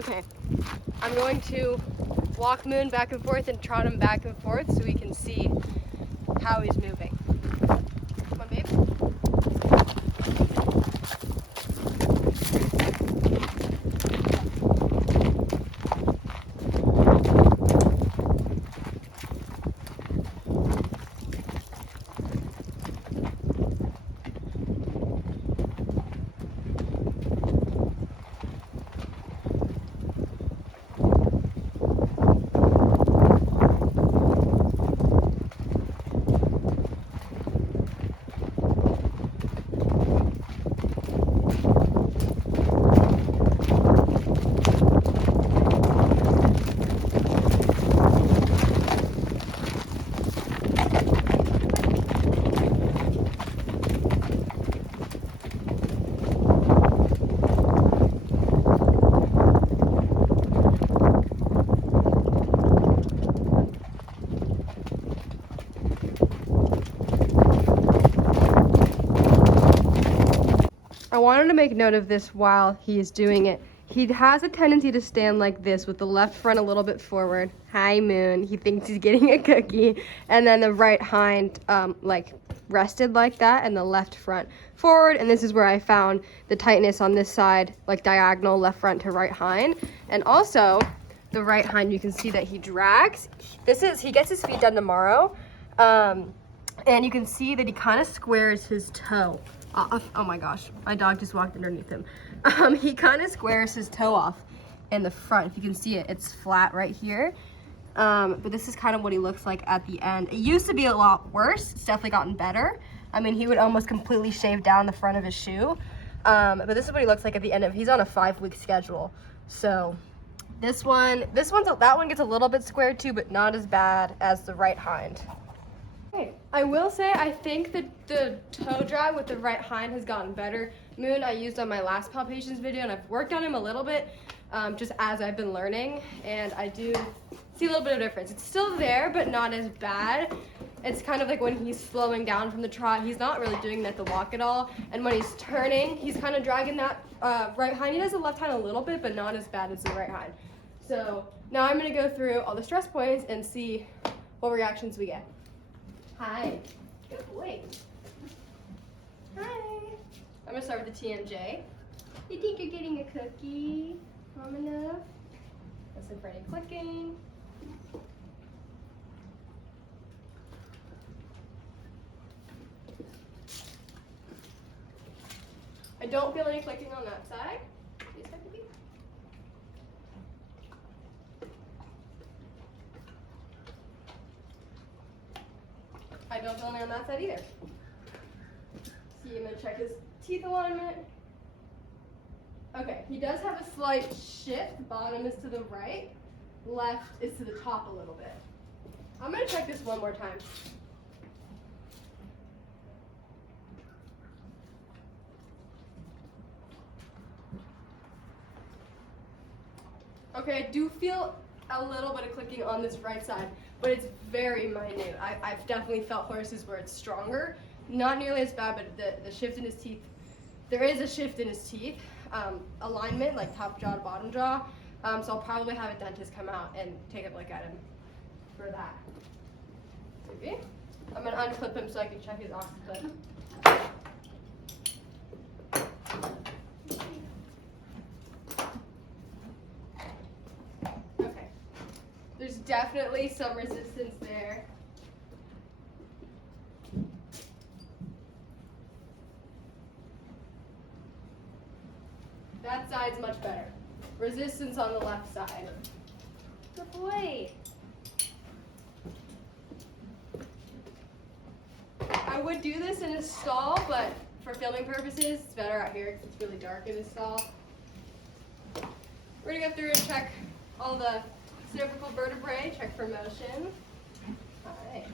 Okay, I'm going to walk Moon back and forth and trot him back and forth so we can see how he's moving. Come on, babe. I wanted to make note of this while he is doing it. He has a tendency to stand like this with the left front a little bit forward. Hi, Moon. He thinks he's getting a cookie. And then the right hind like rested like that and the left front forward. And this is where I found the tightness on this side, like diagonal left front to right hind. And also the right hind, you can see that he drags. He gets his feet done tomorrow. And you can see that he kind of squares his toe. Oh my gosh, my dog just walked underneath him. He kind of squares his toe off in the front. If you can see it, it's flat right here. But this is kind of what he looks like at the end. It used to be a lot worse. It's definitely gotten better. I mean, he would almost completely shave down the front of his shoe. But this is what he looks like at the end of, he's on a 5-week schedule. So that one gets a little bit squared too, but not as bad as the right hind. Okay, I will say I think that the toe drag with the right hind has gotten better. Moon I used on my last palpations video, and I've worked on him a little bit just as I've been learning, and I do see a little bit of difference. It's still there, but not as bad. It's kind of like when he's slowing down from the trot, he's not really doing that to walk at all, and when he's turning, he's kind of dragging that right hind. He does the left hind a little bit, but not as bad as the right hind. So now I'm going to go through all the stress points and see what reactions we get. Hi. Good boy. Hi. I'm gonna start with the TMJ. You think you're getting a cookie? Calm enough. Listen for any clicking. I don't feel any clicking on that side. Do you expect to be? I don't feel any on that side either. See, I'm gonna check his teeth alignment. Okay, he does have a slight shift. Bottom is to the right, left is to the top a little bit. I'm gonna check this one more time. Okay, I do feel a little bit of clicking on this right side, but it's very minute. I've definitely felt horses where it's stronger. Not nearly as bad, but the shift in his teeth, there is a shift in his teeth. Alignment, like top jaw to bottom jaw. So I'll probably have a dentist come out and take a look at him for that. Okay. I'm gonna unclip him so I can check his occiput. Okay. There's definitely some resistance there. That side's much better. Resistance on the left side. Good boy. I would do this in a stall, but for filming purposes, it's better out here because it's really dark in a stall. We're gonna go through and check all the cervical vertebrae, check for motion. All right.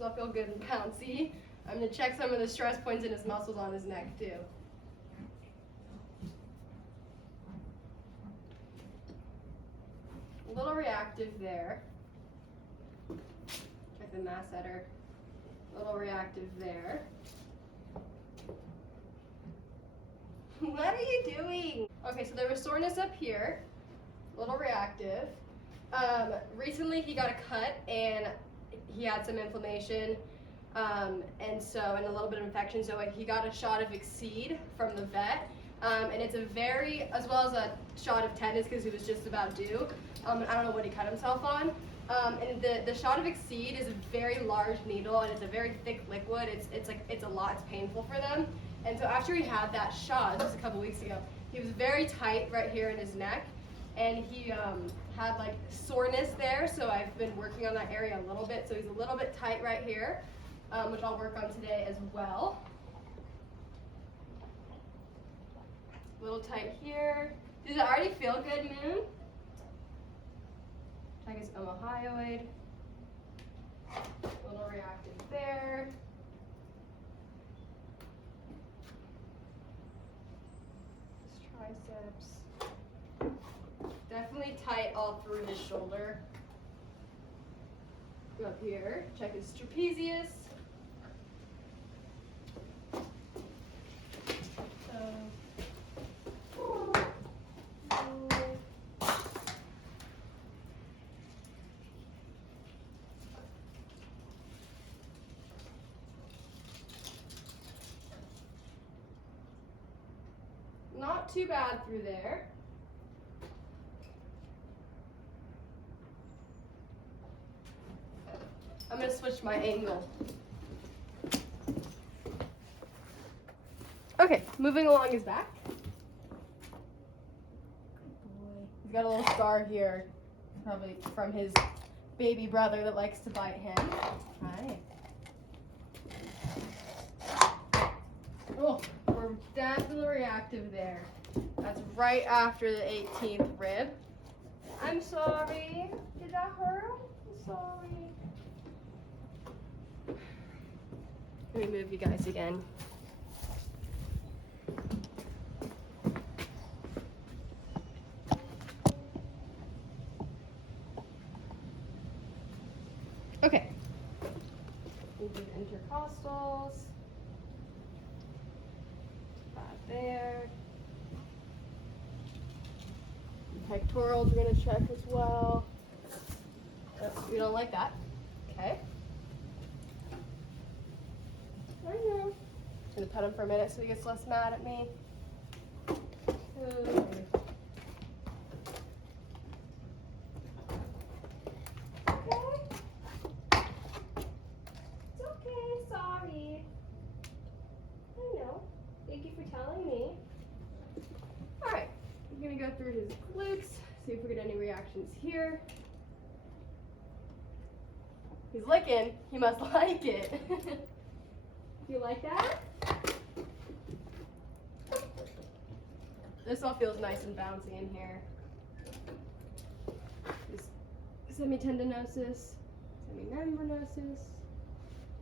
All feel good and bouncy. I'm going to check some of the stress points in his muscles on his neck too. A little reactive there. Check the masseter. A little reactive there. What are you doing? Okay, so there was soreness up here. A little reactive. Recently he got a cut and he had some inflammation. And a little bit of infection, so he got a shot of Exceed from the vet, and it's as well as a shot of tetanus because he was just about due. I don't know what he cut himself on. And the shot of Exceed is a very large needle and it's a very thick liquid. It's painful for them. And so after he had that shot just a couple weeks ago, he was very tight right here in his neck, and he had like soreness there. So I've been working on that area a little bit. So he's a little bit tight right here. Which I'll work on today as well. A little tight here. Does it already feel good, Moon? Check his omohyoid. A little reactive there. His triceps. Definitely tight all through his shoulder. Go up here. Check his trapezius. Not too bad through there. I'm going to switch my angle. Okay, moving along his back. Good boy. He's got a little scar here, probably from his baby brother that likes to bite him. Hi. Oh, we're definitely reactive there. That's right after the 18th rib. I'm sorry. Did that hurt? I'm sorry. Let me move you guys again. Okay. We do intercostals. Right there. Pectorals we're going to check as well. Oh, you don't like that? Okay. I know. I'm going to pet him for a minute so he gets less mad at me. Okay. Go through his glutes, see if we get any reactions here. He's licking, he must like it. Do you like that? This all feels nice and bouncy in here. Semitendinosus, semimembranosus,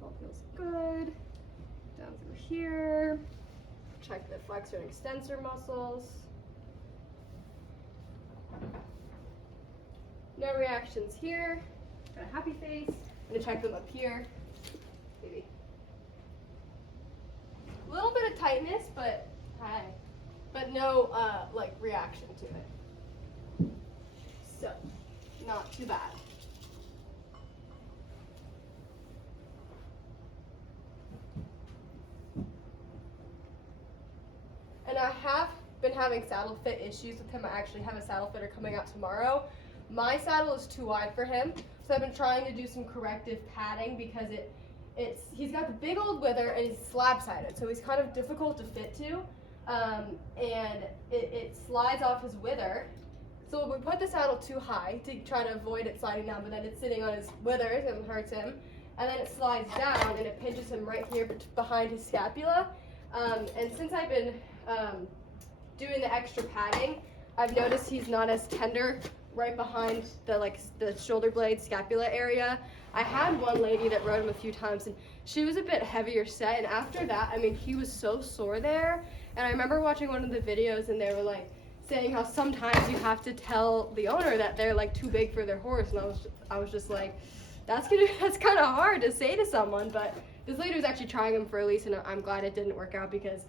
all feels good. Down through here, check the flexor and extensor muscles. No reactions here. Got a happy face. I'm gonna check them up here. Maybe. A little bit of tightness, but no like reaction to it. So, not too bad. And I have been having saddle fit issues with him. I actually have a saddle fitter coming out tomorrow. My saddle is too wide for him, so I've been trying to do some corrective padding because he's got the big old wither and he's slab-sided, so he's kind of difficult to fit to, and it slides off his wither. So we put the saddle too high to try to avoid it sliding down, but then it's sitting on his withers and hurts him, and then it slides down and it pinches him right here behind his scapula. And since I've been doing the extra padding, I've noticed he's not as tender right behind the shoulder blade scapula area. I had one lady that rode him a few times and she was a bit heavier set, and after that, I mean, he was so sore there. And I remember watching one of the videos and they were like saying how sometimes you have to tell the owner that they're like too big for their horse, and I was just like, that's kind of hard to say to someone. But this lady was actually trying him for a lease, and I'm glad it didn't work out because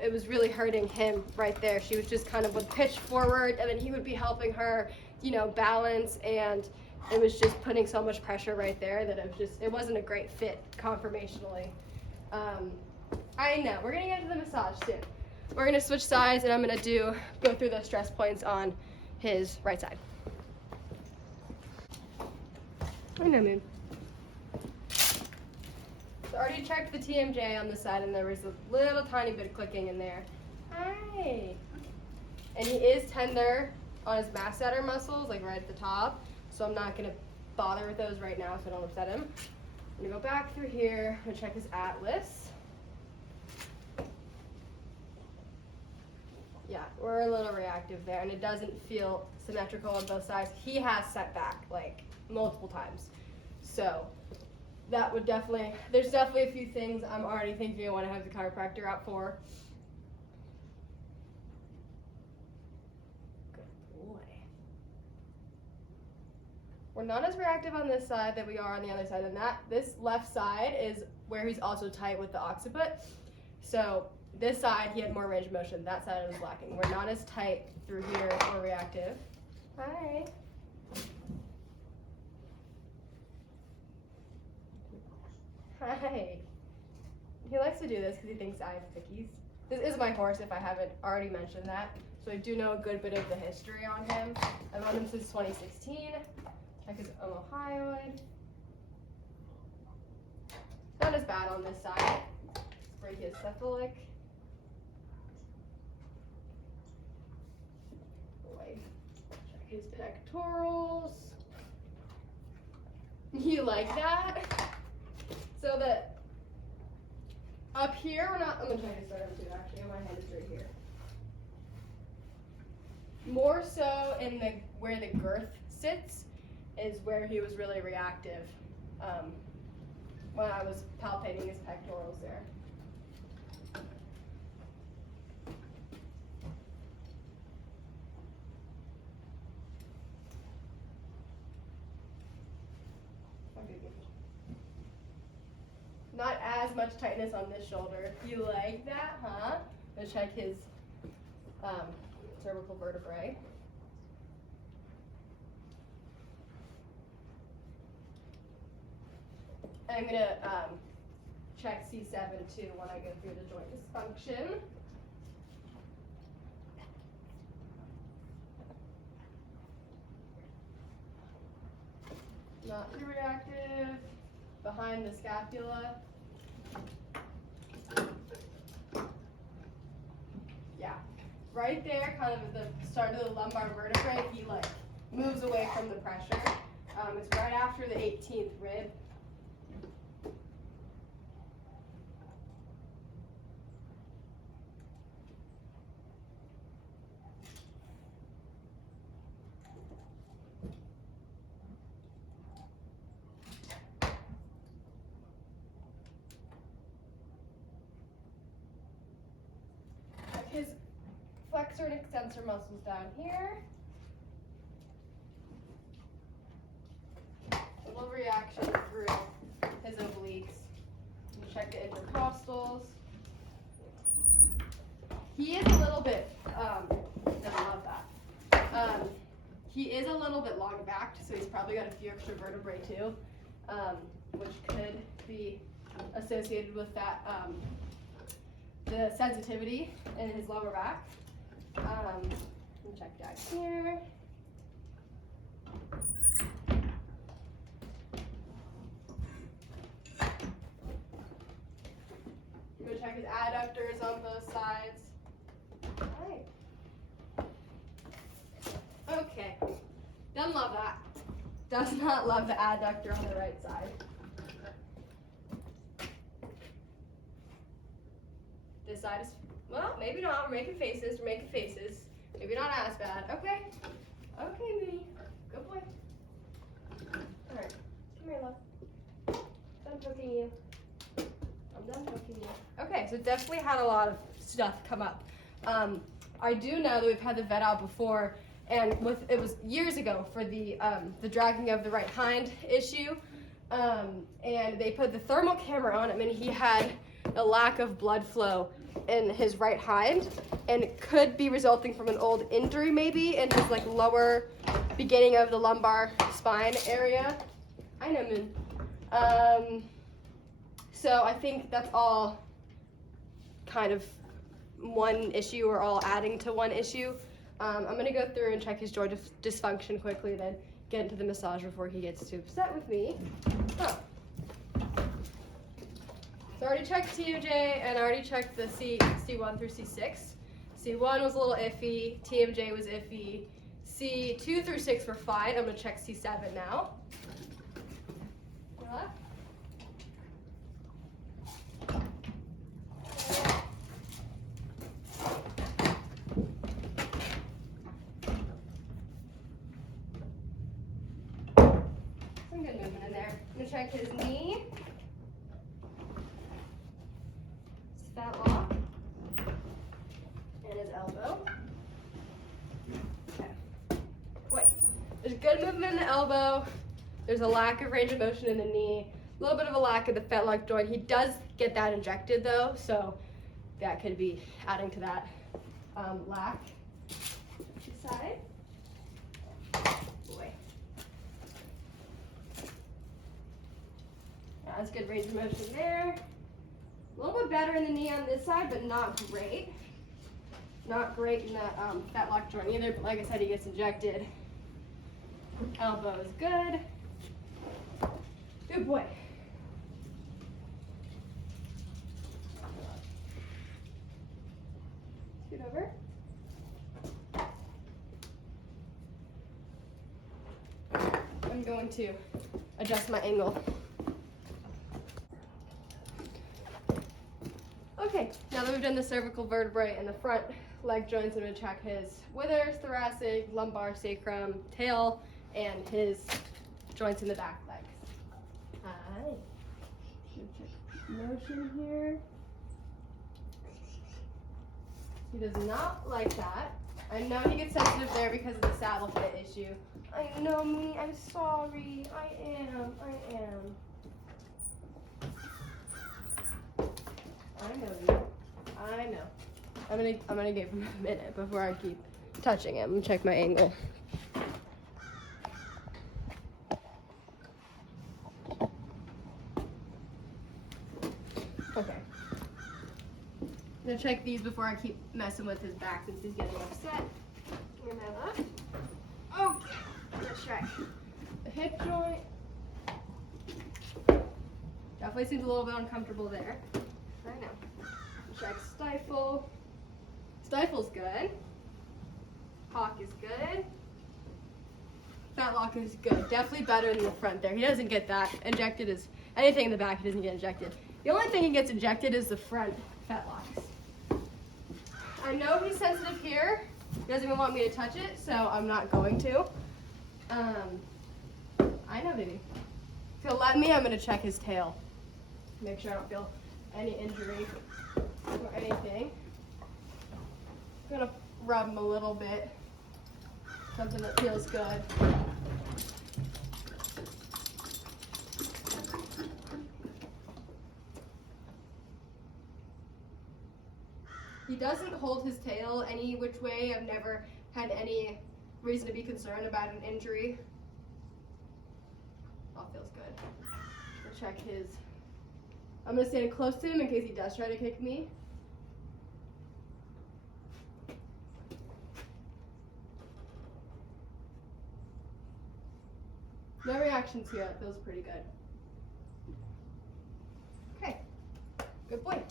it was really hurting him right there. She was just kind of would pitch forward, and then he would be helping her, you know, balance, and it was just putting so much pressure right there that it wasn't a great fit conformationally. I know, we're gonna get into the massage soon. We're gonna switch sides, and I'm gonna go through the stress points on his right side. I know, Moon. So I already checked the TMJ on the side, and there was a little tiny bit of clicking in there. Hi. And he is tender on his masseter muscles, like right at the top. So I'm not gonna bother with those right now so I don't upset him. I'm gonna go back through here. I'm gonna check his atlas. Yeah, we're a little reactive there, and it doesn't feel symmetrical on both sides. He has set back like multiple times. So that would there's definitely a few things I'm already thinking I want to have the chiropractor out for. Good boy. We're not as reactive on this side that we are on the other side, and this left side is where he's also tight with the occiput. So this side, he had more range of motion. That side was lacking. We're not as tight through here or reactive. Hi. Hi. He likes to do this because he thinks I have pickies. This is my horse, if I haven't already mentioned that. So I do know a good bit of the history on him. I've owned him since 2016. Check his omohyoid. Not as bad on this side. It's brachiocephalic. Check his pectorals. You like that? So that up here, I'm gonna try to start him too, actually. My hand is right here. More so in where the girth sits is where he was really reactive when I was palpating his pectorals there. Not as much tightness on this shoulder. You like that, huh? I'm gonna check his cervical vertebrae. I'm gonna check C7 too when I go through the joint dysfunction. Not too reactive. Behind the scapula. Yeah, right there, kind of at the start of the lumbar vertebrae, he like moves away from the pressure. It's right after the 18th rib. His flexor and extensor muscles down here. A little reaction through his obliques. We'll check the intercostals. He is a little bit, doesn't love that. He is a little bit long backed, so he's probably got a few extra vertebrae too, which could be associated with that, the sensitivity in his lower back. Let me check down here. I'm gonna check his adductors on both sides. All right. Okay. Doesn't love that. Does not love the adductor on the right side. This side is, well, maybe not. We're making faces. We're making faces. Maybe not as bad. Okay. Okay, Minnie. Good boy. All right. Come here, love. Done poking you. I'm done poking you. Okay, so definitely had a lot of stuff come up. I do know that we've had the vet out before, and it was years ago for the dragging of the right hind issue, and they put the thermal camera on him, and he had a lack of blood flow in his right hind, and it could be resulting from an old injury maybe in his like lower beginning of the lumbar spine area. I know, Moon. So I think that's all kind of one issue, or all adding to one issue. I'm gonna go through and check his joint dysfunction quickly, then get into the massage before he gets too upset with me. Oh. So I already checked TMJ, and I already checked the C1 through C6. C1 was a little iffy, TMJ was iffy, C2 through 6 were fine. I'm gonna check C7 now. Some good movement in there. I'm gonna check his knee. His fat lock. And his elbow. Okay. Wait. There's good movement in the elbow. There's a lack of range of motion in the knee. A little bit of a lack of the fetlock joint. He does get that injected though, so that could be adding to that lack. Side. Boy. That's good range of motion there. A little bit better in the knee on this side, but not great. Not great in that fetlock joint either, but like I said, he gets injected. Elbow is good. Good boy. Scoot over. I'm going to adjust my angle. Okay, now that we've done the cervical vertebrae and the front leg joints, I'm going to check his withers, thoracic, lumbar, sacrum, tail, and his joints in the back legs. Hi. Check motion here. He does not like that. I know he gets sensitive there because of the saddle fit issue. I know, me. I'm sorry. I am. I know you. I know. I'm gonna give him a minute before I keep touching him. Check my angle. Okay. I'm gonna check these before I keep messing with his back since he's getting upset. Give me my left. Okay. Let's check the hip joint. Definitely seems a little bit uncomfortable there. I know. Check stifle. Stifle's good. Hock is good. Fat lock is good. Definitely better than the front there. He doesn't get that injected as anything in the back. He doesn't get injected. The only thing he gets injected is the front fat locks. I know he's sensitive here. He doesn't even want me to touch it, so I'm not going to. I know, baby. If he'll let me, I'm gonna check his tail. Make sure I don't feel any injury or anything. I'm gonna rub him a little bit. Something that feels good. He doesn't hold his tail any which way. I've never had any reason to be concerned about an injury. All feels good. I'll check his. I'm gonna stand close to him in case he does try to kick me. No reactions here. That feels pretty good. Okay. Good boy.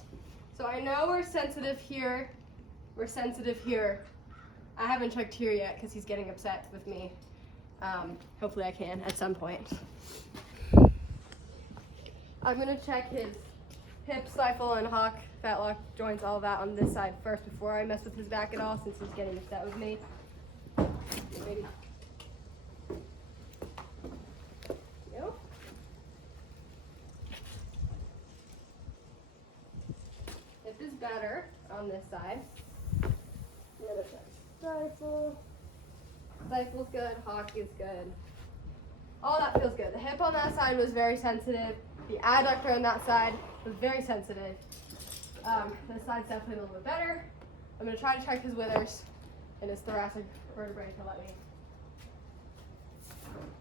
So I know we're sensitive here. We're sensitive here. I haven't checked here yet because he's getting upset with me. Hopefully I can at some point. I'm gonna check his hip, stifle, and hock, fat lock joints, all that on this side first before I mess with his back at all, since he's getting upset with me. Maybe. Hip is better on this side. I'm gonna check stifle. Stifle's good, hockey is good. All that feels good. The hip on that side was very sensitive. The adductor on that side was very sensitive. This side's definitely a little bit better. I'm gonna try to check his withers and his thoracic vertebrae to let me.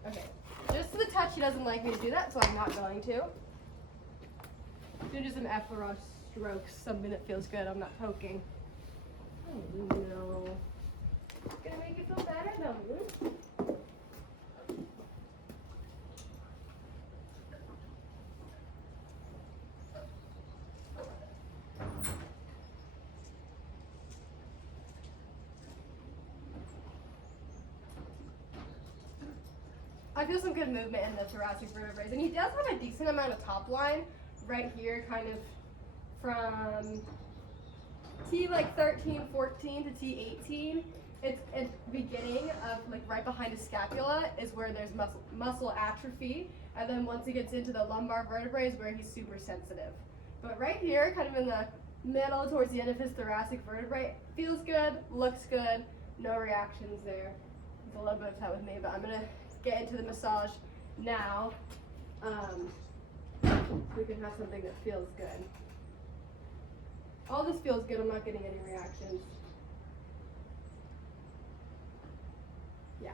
Okay, just to the touch, he doesn't like me to do that, so I'm not going to. I'm gonna do some effleurage strokes, something that feels good. I'm not poking. Oh no. Gonna make it feel better, though. I feel some good movement in the thoracic vertebrae, and he does have a decent amount of top line right here, kind of from T like 13, 14 to T18. It's at the beginning of like right behind his scapula is where there's muscle atrophy, and then once he gets into the lumbar vertebrae is where he's super sensitive. But right here, kind of in the middle towards the end of his thoracic vertebrae, feels good, looks good, no reactions there. He's a little bit upset with me, but I'm gonna get into the massage now, so we can have something that feels good. All this feels good, I'm not getting any reactions. Yeah.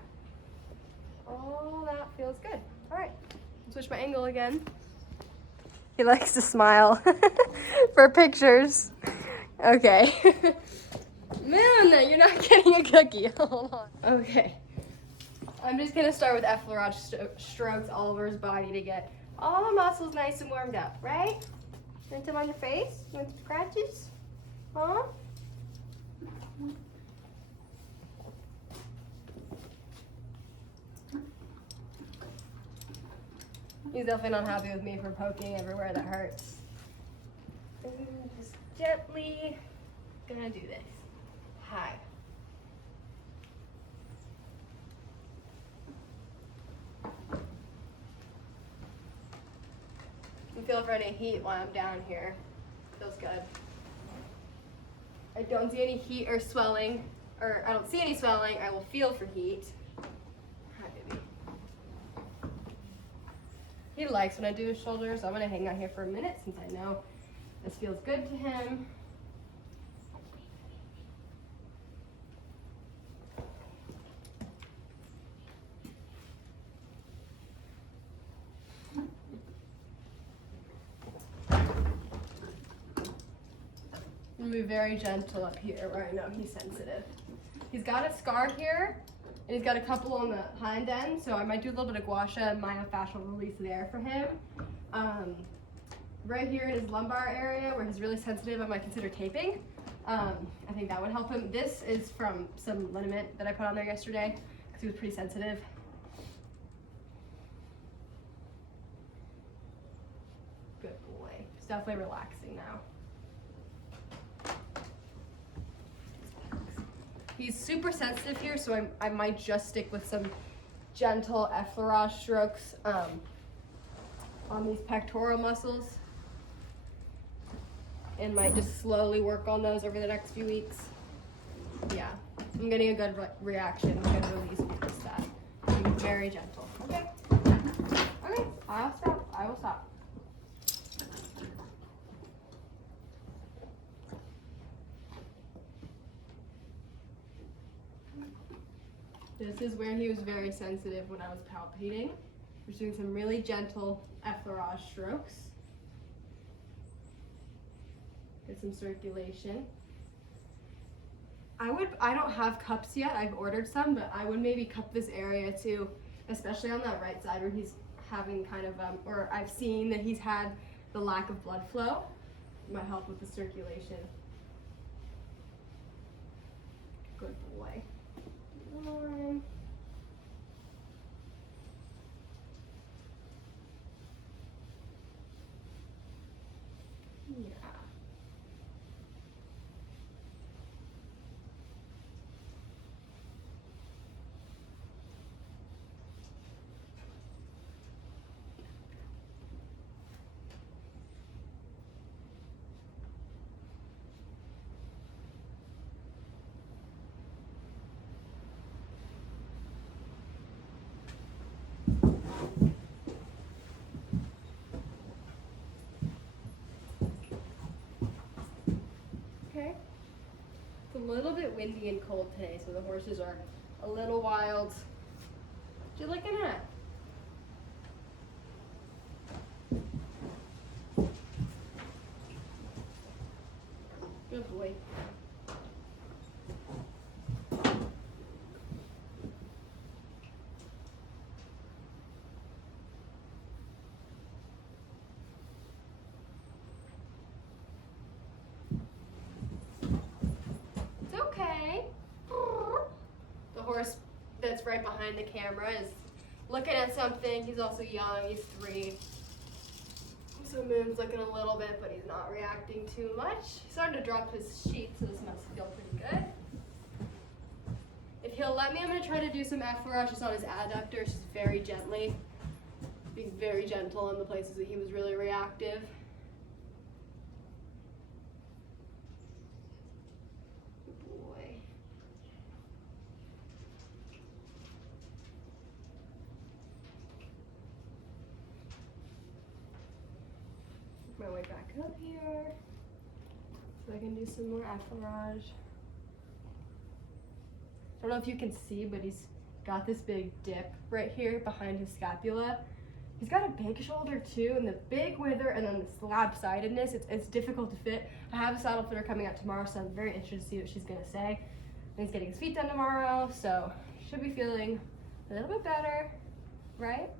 All that feels good. All right, switch my angle again. He likes to smile for pictures. Okay. Moon, you're not getting a cookie, hold on. Okay. I'm just gonna start with effleurage strokes all over his body to get all the muscles nice and warmed up, right? You want some on your face? You want some scratches? Huh? He's definitely not happy with me for poking everywhere that hurts. And just gently gonna do this. Hi. Feel for any heat while I'm down here. Feels good. I don't see any heat or swelling, or I don't see any swelling. I will feel for heat. Hi, baby. He likes when I do his shoulders, so I'm gonna hang out here for a minute since I know this feels good to him. I'm gonna be very gentle up here where I know he's sensitive. He's got a scar here, and he's got a couple on the hind end, so I might do a little bit of gua sha and myofascial release there for him. Right here in his lumbar area where he's really sensitive, I might consider taping. I think that would help him. This is from some liniment that I put on there yesterday because he was pretty sensitive. Good boy. He's definitely relaxing now. He's super sensitive here, so I might just stick with some gentle effleurage strokes on these pectoral muscles, and might just slowly work on those over the next few weeks. Yeah, I'm getting a good reaction, good release because that. Being very gentle. Okay. Okay, I'll stop. I will stop. This is where he was very sensitive when I was palpating. We're doing some really gentle effleurage strokes. Get some circulation. I don't have cups yet. I've ordered some, but I would maybe cup this area too, especially on that right side where he's having kind of, or I've seen that he's had the lack of blood flow. It might help with the circulation. Good boy. One. Yeah. windy and cold today, so the horses are a little wild. What you looking at? Good boy. It's okay. The horse that's right behind the camera is looking at something. He's also young, he's 3. So Moon's looking a little bit, but he's not reacting too much. He's starting to drop his sheet, so this must feel pretty good. If he'll let me, I'm gonna try to do some effleurage just on his adductors, just very gently. Being very gentle in the places that he was really reactive. Good boy. My way back up here, so I can do some more effleurage. I don't know if you can see, but he's got this big dip right here behind his scapula. He's got a big shoulder too, and the big wither, and then the slab-sidedness. It's difficult to fit. I have a saddle fitter coming out tomorrow, so I'm very interested to see what she's gonna say. And he's getting his feet done tomorrow, so should be feeling a little bit better, right?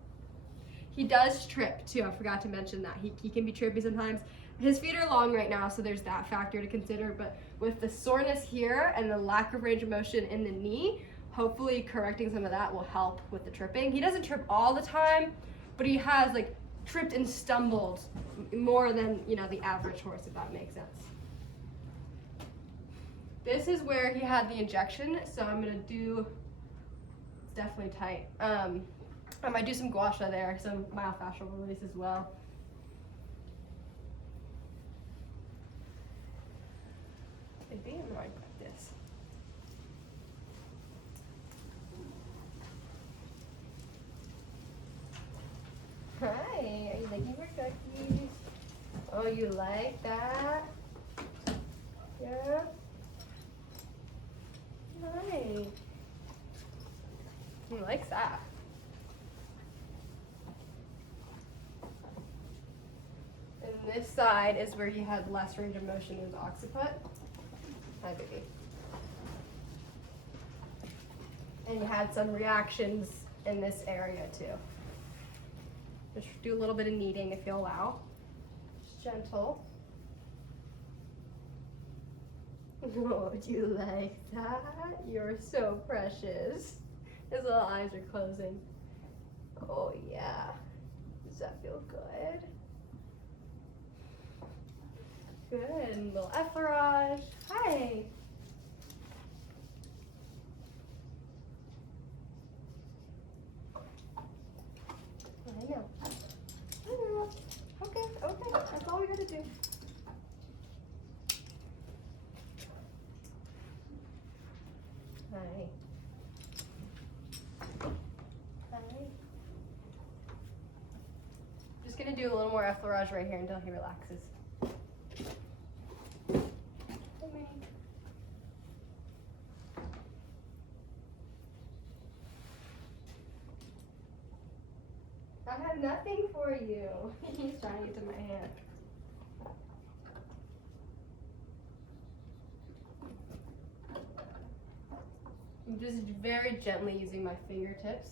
He does trip too, I forgot to mention that. He can be trippy sometimes. His feet are long right now, so there's that factor to consider, but with the soreness here and the lack of range of motion in the knee, hopefully correcting some of that will help with the tripping. He doesn't trip all the time, but he has like tripped and stumbled more than, you know, the average horse, if that makes sense. This is where he had the injection, so I'm gonna do, it's definitely tight. I might do some gua sha there, some myofascial release as well. It'd be annoying like this. Hi, are you looking for cookies? Oh, you like that? Yeah? Hi. He likes that. And this side is where he had less range of motion in his occiput. Hi, baby. And he had some reactions in this area too. Just do a little bit of kneading if you allow. Just gentle. Oh, do you like that? You're so precious. His little eyes are closing. Oh yeah. Does that feel good? Good. And a little effleurage. Hi. I know. Okay, okay. That's all we gotta do. Hi. Hi. Just gonna do a little more effleurage right here until he relaxes. I have nothing for you. He's trying to get to my hand. I'm just very gently using my fingertips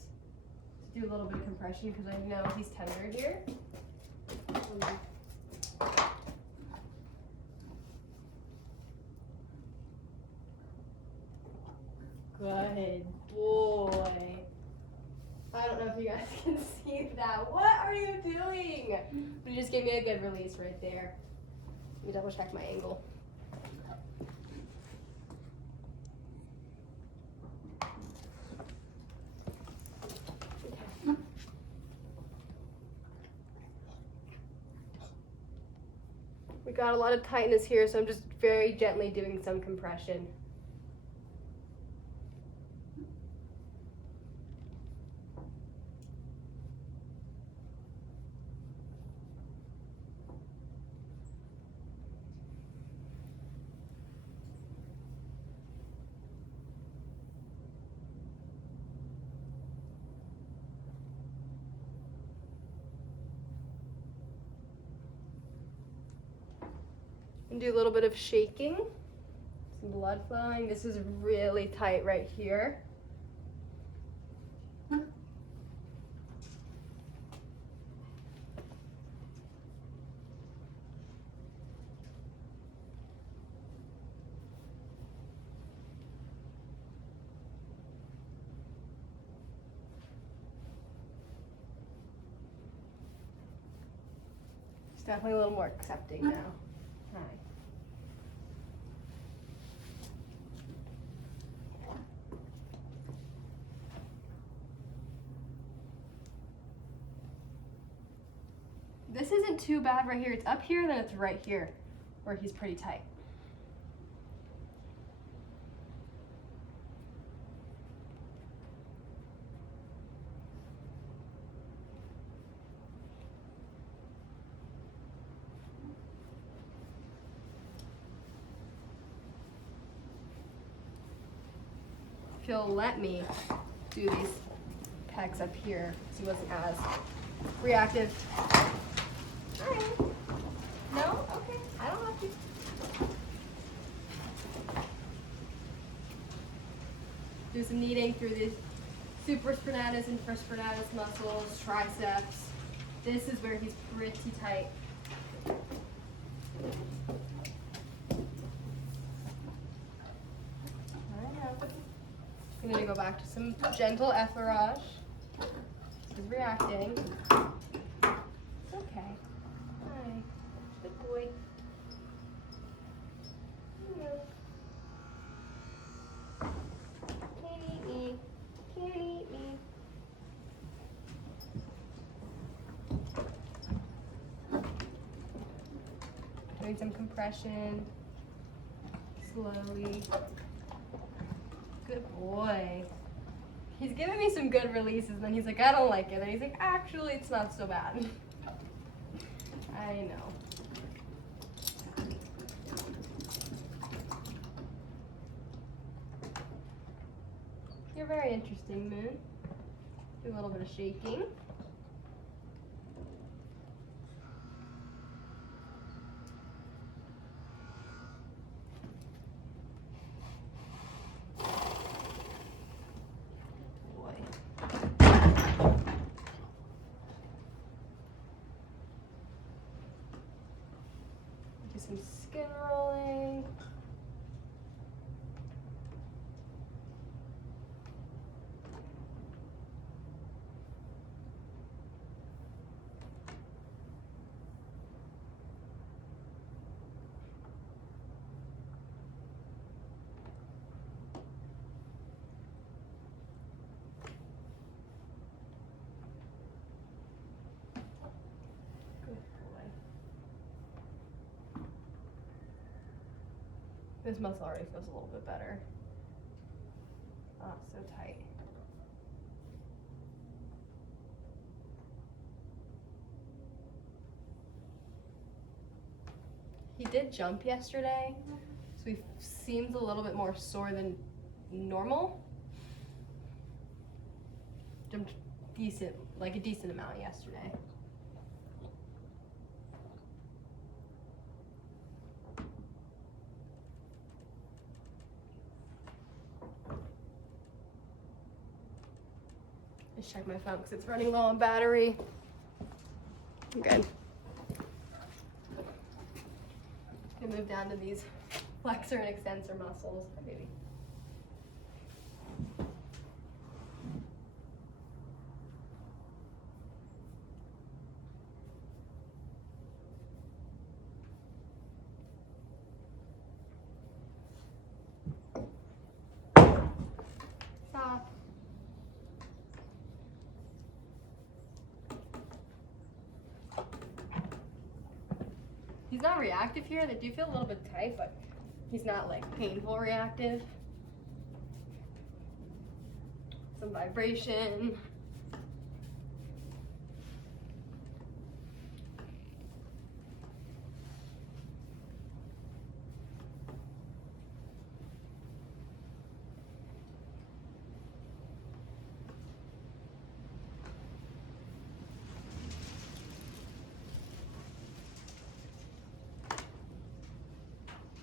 to do a little bit of compression because I know he's tender here. Good boy. I don't know if you guys can see that. What are you doing? But you just gave me a good release right there. Let me double check my angle. Okay. We got a lot of tightness here, so I'm just very gently doing some compression. Do a little bit of shaking. Some blood flowing. This is really tight right here. It's definitely a little more accepting now. Hi. This isn't too bad right here. It's up here, then it's right here where he's pretty tight. If he'll let me do these pecs up here, so he wasn't as reactive. All right. No? Okay. I don't have to. Do some kneading through the supraspinatus and infraspinatus muscles, triceps. This is where he's pretty tight. I'm gonna go back to some gentle effleurage. He's reacting. It's okay. Hi. Good boy. Can't eat me. Can't eat me. Doing some compression. Slowly. Good boy. He's giving me some good releases, and then he's like, I don't like it. And he's like, actually, it's not so bad. I know. You're very interesting, Moon. Do a little bit of shaking. Do some skin rolling. This muscle already feels a little bit better. Oh, so tight. He did jump yesterday, so he seems a little bit more sore than normal. Jumped decent, like a decent amount yesterday. Just check my phone because it's running low on battery. I'm good. Gonna move down to these flexor and extensor muscles. Hi, baby. Stop. He's not reactive here. They do feel a little bit tight, but he's not like painful reactive. Some vibration.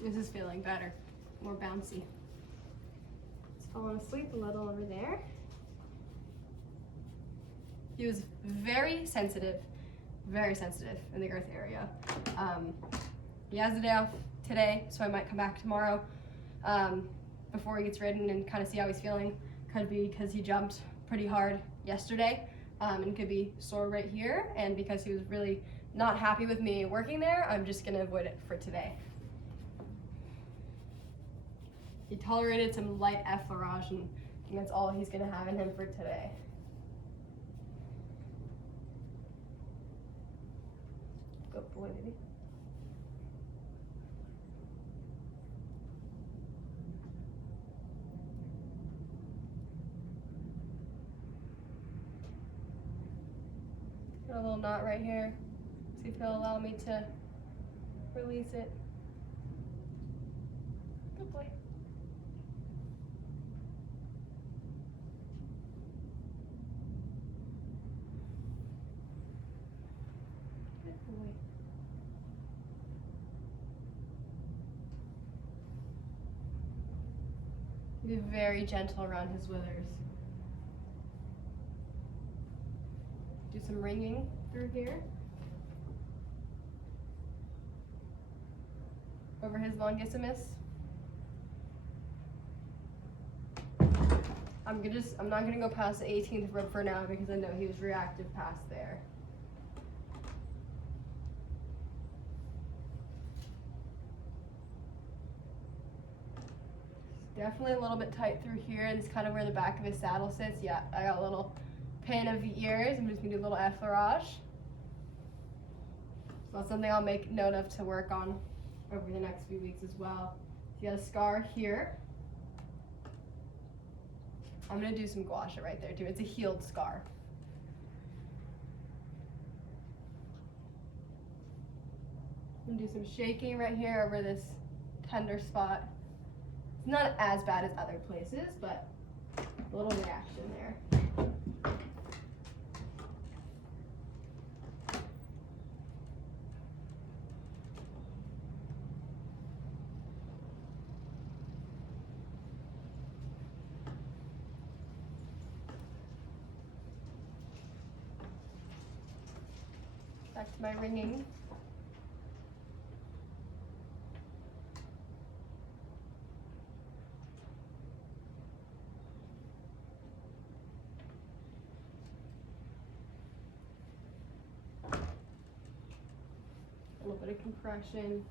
This is feeling better, more bouncy. He's falling asleep a little over there. He was very sensitive in the earth area. He has the day off today, so I might come back tomorrow before he gets ridden and kind of see how he's feeling. Could be because he jumped pretty hard yesterday, and could be sore right here, and because he was really not happy with me working there, I'm just gonna avoid it for today. He tolerated some light effleurage, and that's all he's gonna have in him for today. Good boy, baby. Got a little knot right here. See if he'll allow me to release it. Good boy. Good boy. Be very gentle around his withers. Do some ringing through here. Over his longissimus. I'm not gonna go past the 18th rib for now because I know he was reactive past there. Definitely a little bit tight through here, and it's kind of where the back of his saddle sits. Yeah, I got a little pain of the ears. I'm just gonna do a little effleurage. So that's something I'll make note of to work on over the next few weeks as well. He has a scar here. I'm gonna do some gua sha right there too. It's a healed scar. I'm gonna do some shaking right here over this tender spot. It's not as bad as other places, but a little reaction there. Back to my ringing. A little bit of compression.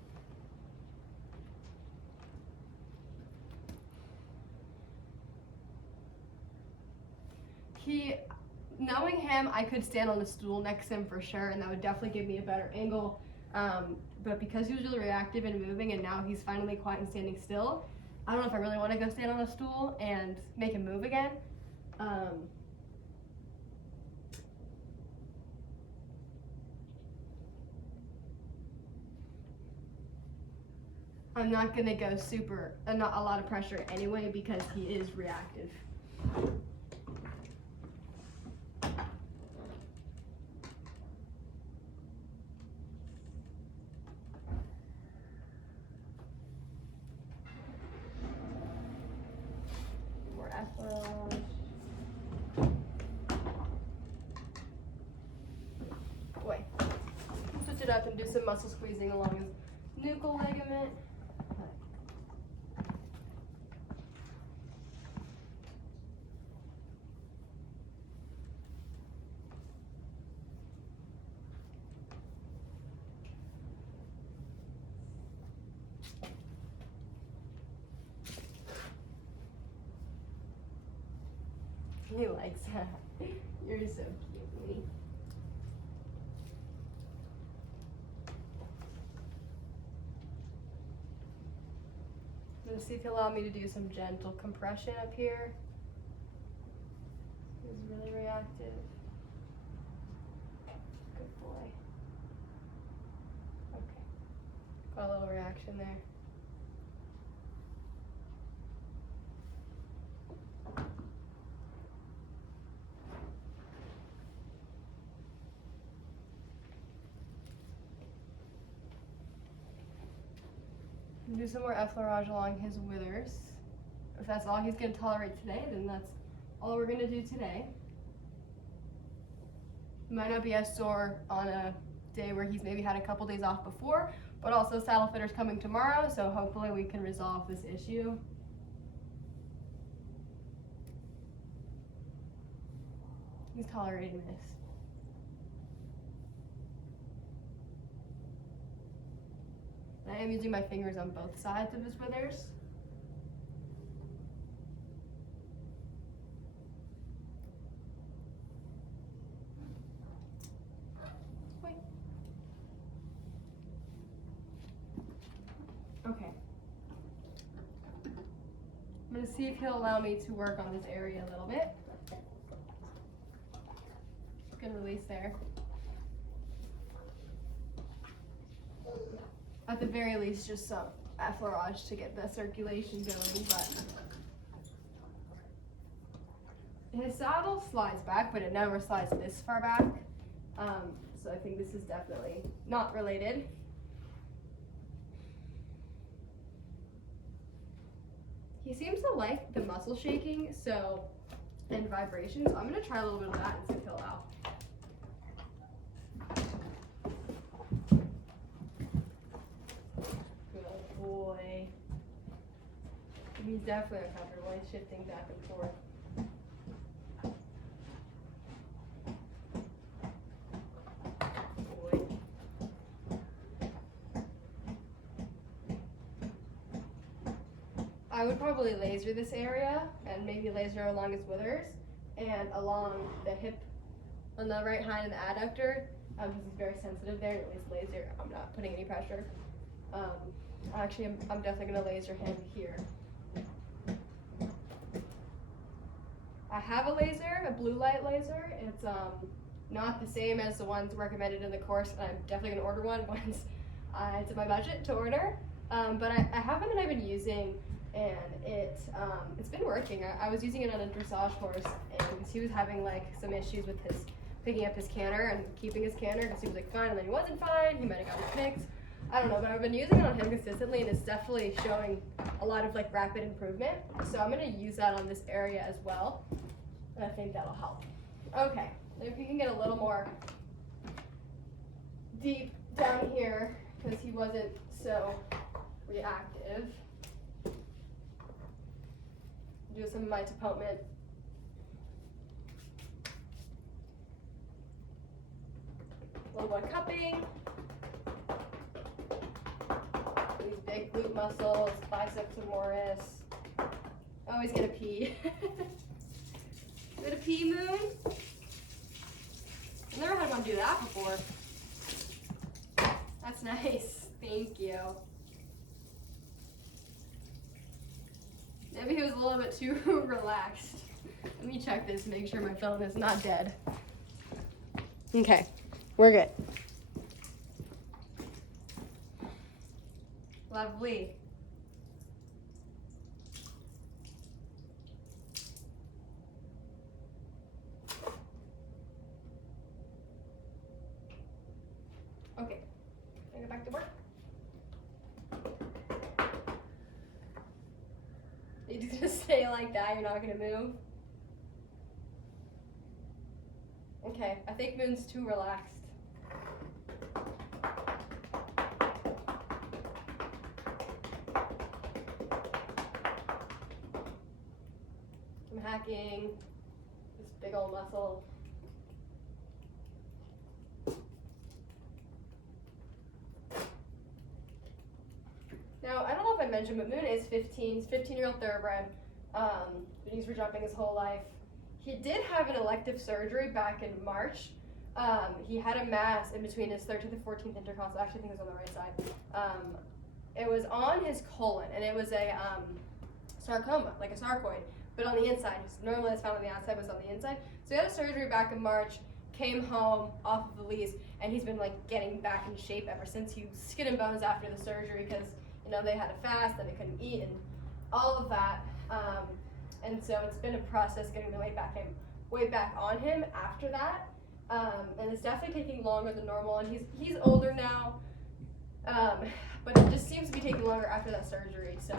Knowing him, I could stand on a stool next to him for sure, and that would definitely give me a better angle. But because he was really reactive and moving, and now he's finally quiet and standing still, I don't know if I really want to go stand on a stool and make him move again. I'm not going to go not a lot of pressure anyway because he is reactive. More effleurage. Boy, switch it up and do some muscle squeezing along his nuchal ligament. He likes that. You're so cute, Lee. I'm gonna see if he'll allow me to do some gentle compression up here. He's really reactive. Good boy. Okay. Got a little reaction there. Do some more effleurage along his withers. If that's all he's going to tolerate today, then that's all we're going to do today. Might not be as sore on a day where he's maybe had a couple days off before, but also saddle fitter's coming tomorrow, so hopefully we can resolve this issue. He's tolerating this. I am using my fingers on both sides of his withers. Wait. Okay. I'm gonna see if he'll allow me to work on this area a little bit. Good release there. At the very least, just some effleurage to get the circulation going, but his saddle slides back, but it never slides this far back. So I think this is definitely not related. He seems to like the muscle shaking, and vibrations. So I'm gonna try a little bit of that and see if he'll allow. Good boy. He's definitely uncomfortable. He's shifting back and forth. I would probably laser this area and maybe laser along his withers and along the hip on the right hind and the adductor because he's very sensitive there. At least laser, I'm not putting any pressure. Actually, I'm definitely going to laser him here. I have a laser, a blue light laser. It's not the same as the ones recommended in the course, and I'm definitely going to order one once it's in my budget to order. But I have one that I've been using, and it's been working. I was using it on a dressage horse, and he was having like some issues with his picking up his canter and keeping his canter because he was like fine and then he wasn't fine. He might have gotten picked. I don't know, but I've been using it on him consistently, and it's definitely showing a lot of like rapid improvement. So I'm gonna use that on this area as well, and I think that'll help. Okay, if you can get a little more deep down here because he wasn't so reactive. Do some of my tapotement. A little more cupping. These big glute muscles, biceps femoris. Oh, he's gonna pee. Gonna pee, Moon? I've never had one do that before. That's nice. Thank you. Maybe he was a little bit too relaxed. Let me check this, make sure my phone is not dead. Okay, we're good. Lovely. Okay, can I go back to work? You're just gonna stay like that, you're not gonna move? Okay, I think Moon's too relaxed. I'm hacking this big old muscle. Now, I don't know if I mentioned, but Moon is 15. He's a 15-year-old thoroughbred. Been used for jumping his whole life. He did have an elective surgery back in March. He had a mass in between his 13th and 14th intercostal. I actually think it was on the right side. It was on his colon, and it was a sarcoma, like a sarcoid, but on the inside. Normally it's found on the outside, but it's on the inside. So he had a surgery back in March, came home off of the lease, and he's been like getting back in shape ever since. He was skin and bones after the surgery because they had a fast, then they couldn't eat, and all of that. And so it's been a process getting the weight back on him after that. And it's definitely taking longer than normal. And he's older now. But it just seems to be taking longer after that surgery. So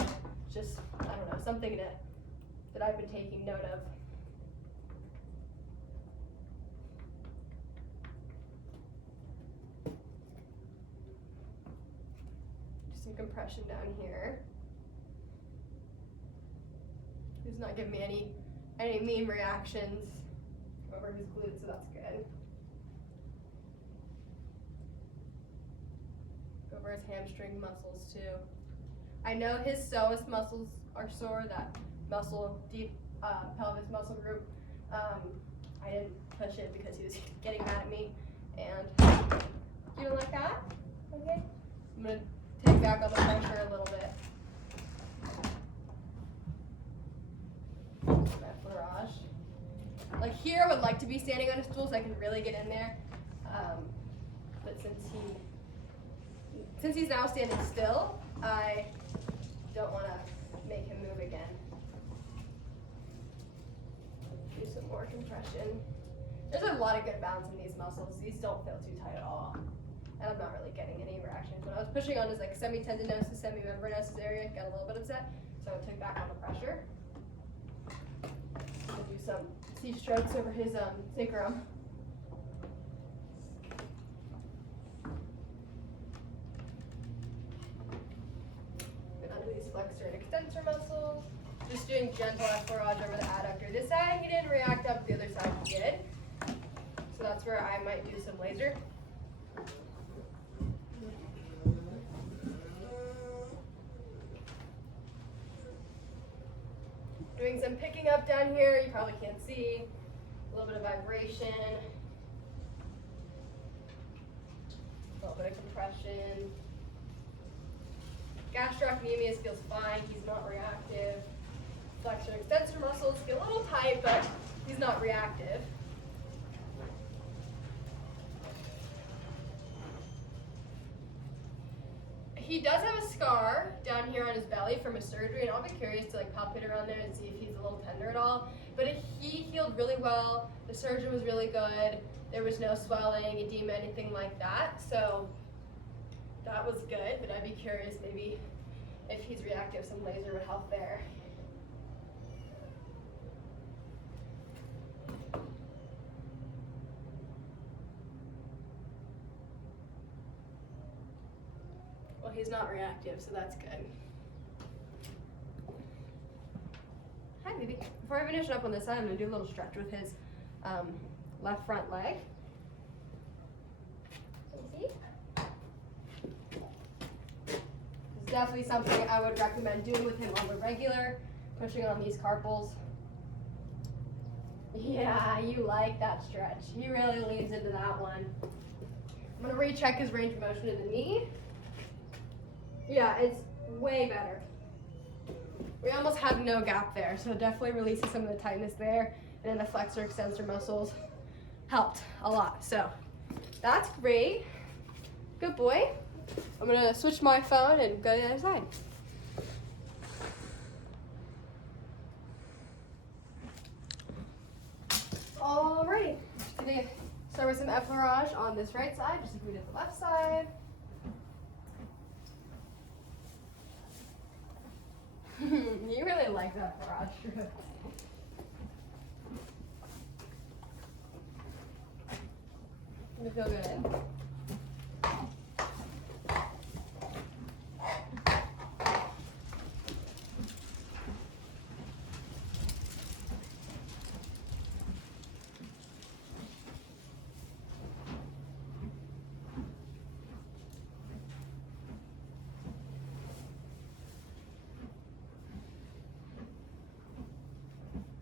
just, I don't know, something that I've been taking note of. Just some compression down here. He's not giving me any mean reactions over his glutes, so that's good. Over his hamstring muscles too. I know his psoas muscles are sore, that muscle, deep pelvis muscle group. I didn't push it because he was getting mad at me. And you don't like that? Okay. I'm gonna take back on the pressure a little bit. Barrage. Like here, I would like to be standing on a stool so I can really get in there. But since he's now standing still, I don't want to make him move again. Do some more compression. There's a lot of good bounce in these muscles. These don't feel too tight at all. And I'm not really getting any reactions. When I was pushing on his like semitendinosus, semimembranosus area, it got a little bit upset, so I took back on the pressure. I'm gonna do some C-strokes over his sacrum. Flexor and extensor muscles. Just doing gentle effleurage over the adductor. This side he didn't react up, the other side he did. So that's where I might do some laser. Doing some picking up down here, you probably can't see. A little bit of vibration. A little bit of compression. Gastrocnemius feels fine, he's not reactive. Flexor and extensor muscles feel a little tight, but he's not reactive. He does have a scar down here on his belly from his surgery, and I'll be curious to like palpate around there and see if he's a little tender at all. But he healed really well, the surgeon was really good, there was no swelling, edema, anything like that. So that was good, but I'd be curious maybe if he's reactive, some laser would help there. Well, he's not reactive, so that's good. Hi, baby. Before I finish up on this side, I'm gonna do a little stretch with his left front leg. See? Definitely something I would recommend doing with him on the regular, pushing on these carpals. Yeah, you like that stretch. He really leans into that one. I'm gonna recheck his range of motion in the knee. Yeah, it's way better. We almost had no gap there, so definitely releasing some of the tightness there, and then the flexor extensor muscles helped a lot. So that's great. Good boy. I'm gonna switch my phone and go to the other side. Alrighty, just gonna start with some effleurage on this right side, just like we did the left side. You really like that effleurage. Gonna feel good.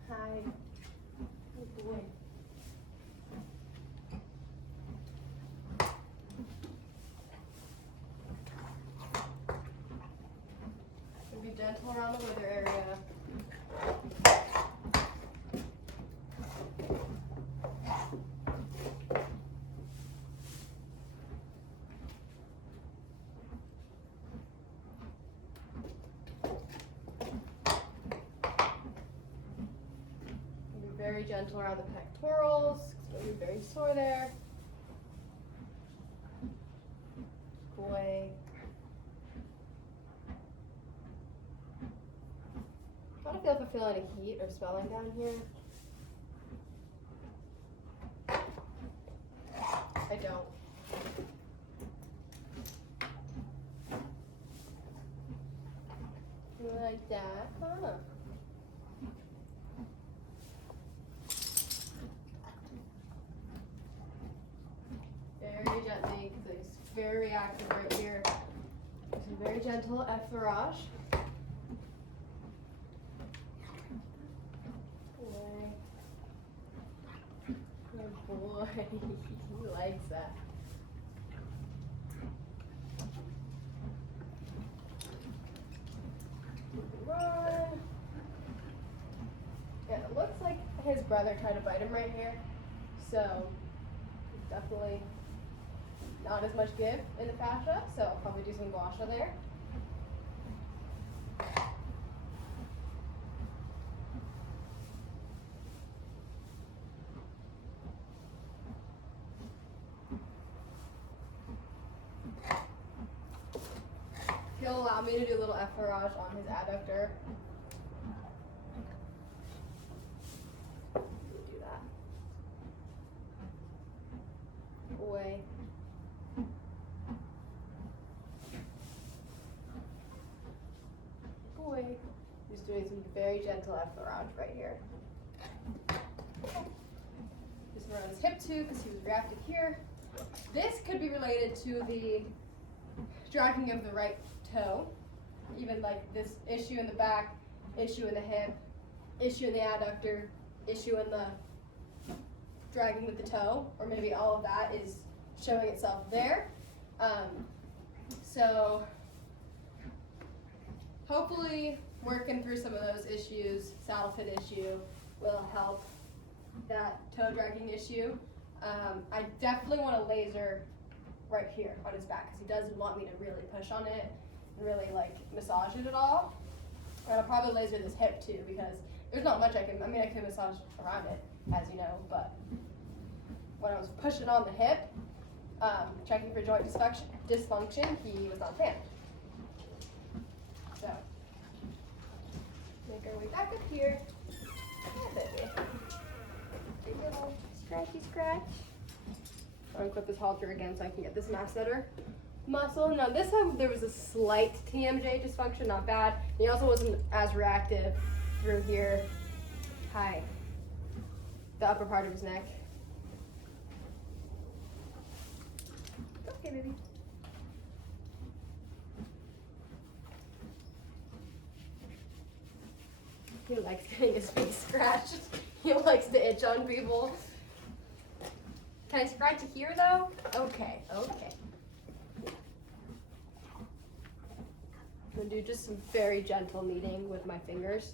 Hi. Good boy. Be gentle around the wither area. Be very gentle around the pectorals. It's going to be very sore there. Boy. feel any heat or swelling down here. I don't. Like that, huh? Very gently, because it's very active right here. There's a very gentle effleurage. Good boy. He likes that. Run. Yeah, it looks like his brother tried to bite him right here. So definitely not as much give in the fascia, so I'll probably do some gua sha there. He'll allow me to do a little effleurage on his adductor. Do that. Away. Away. Just doing some very gentle effleurage right here. Just around his hip too, because he was reactive here. This could be related to the dragging of the right toe, even like this issue in the back, issue in the hip, issue in the adductor, issue in the dragging with the toe, or maybe all of that is showing itself there. So hopefully working through some of those issues, saddle fit issue, will help that toe dragging issue. I definitely want to laser right here on his back, because he does want me to really push on it and really like massage it at all. And I'll probably laser this hip too, because there's not much I can massage around it, as you know, but when I was pushing on the hip, checking for joint dysfunction, he was not a fan. So, make our way back up here. Yeah, baby. Big little scratchy scratch. I'll unclip this halter again so I can get this masseter muscle. Now this time there was a slight TMJ dysfunction, not bad. He also wasn't as reactive through here. Hi. The upper part of his neck. Okay, baby. He likes getting his face scratched. He likes to itch on people. Can I scratch it here though? Okay, okay. I'm gonna do just some very gentle kneading with my fingers.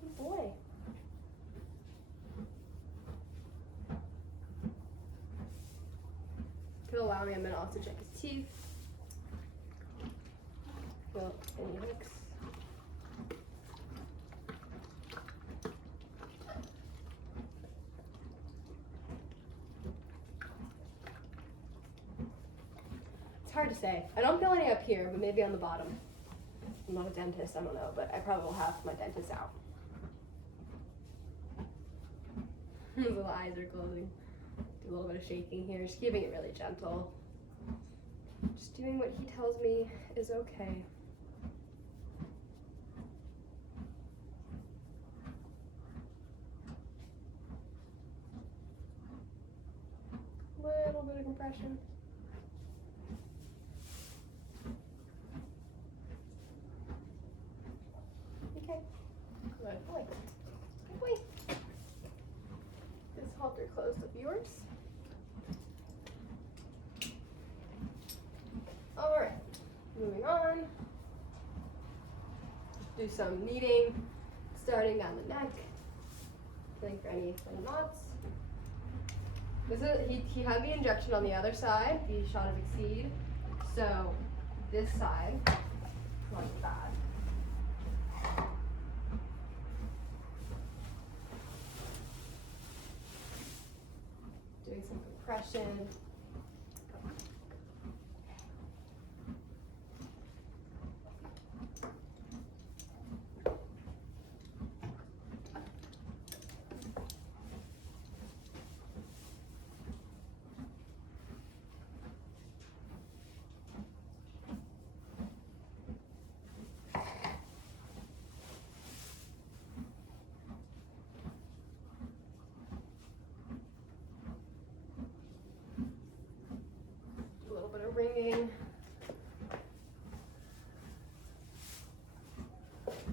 Good boy. Could allow me a minute also to check his teeth. Well, any hooks. It's hard to say. I don't feel any up here, but maybe on the bottom. I'm not a dentist, I don't know, but I probably will have my dentist out. His little eyes are closing. Do a little bit of shaking here, just keeping it really gentle. Just doing what he tells me is okay. Little bit of compression. Okay. Good boy. Good boy. This halter closed of yours. All right. Moving on. Do some kneading, starting down the neck. Feeling for any knots. This is, he had the injection on the other side, the shot of Exceed. So this side, like that. Doing some compression. A little bit of ringing.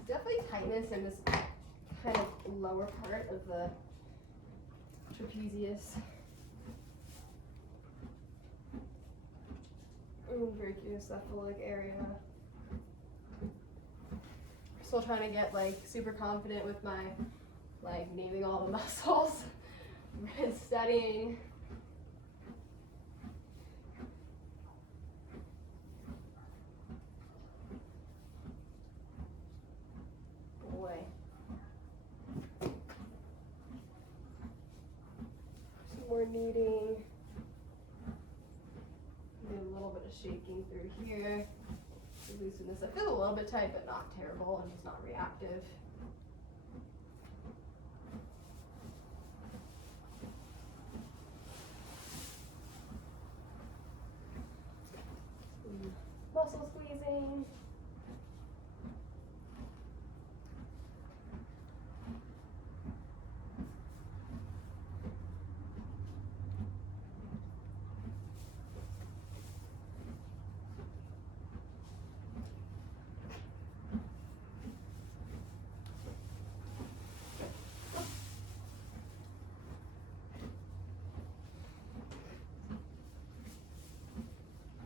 Definitely tightness in this kind of lower part of the trapezius. Very encephalic area. Still trying to get like super confident with my like naming all the muscles and studying. Boy. Some more kneading. Do a little bit of shaking through here. Loosen this up. Feels a little bit tight, but not terrible, and it's not reactive. Muscle squeezing.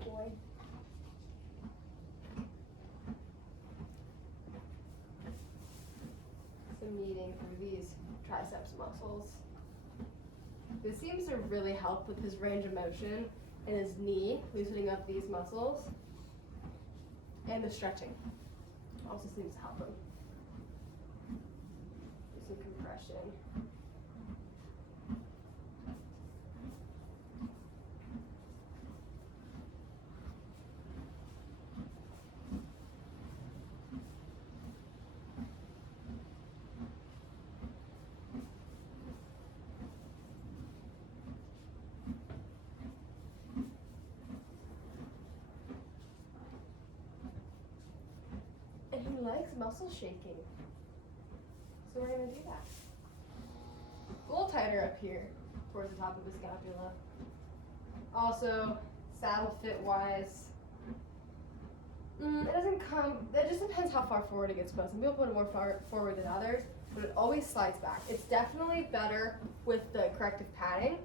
Boy. Some kneading through these triceps muscles. This seems to really help with his range of motion and his knee, loosening up these muscles. And the stretching also seems to help him. Do some compression. And he likes muscle shaking. So we're gonna do that. A little tighter up here towards the top of the scapula. Also, saddle fit wise, it doesn't come, it just depends how far forward it gets put. Some people put it more far forward than others, but it always slides back. It's definitely better with the corrective padding.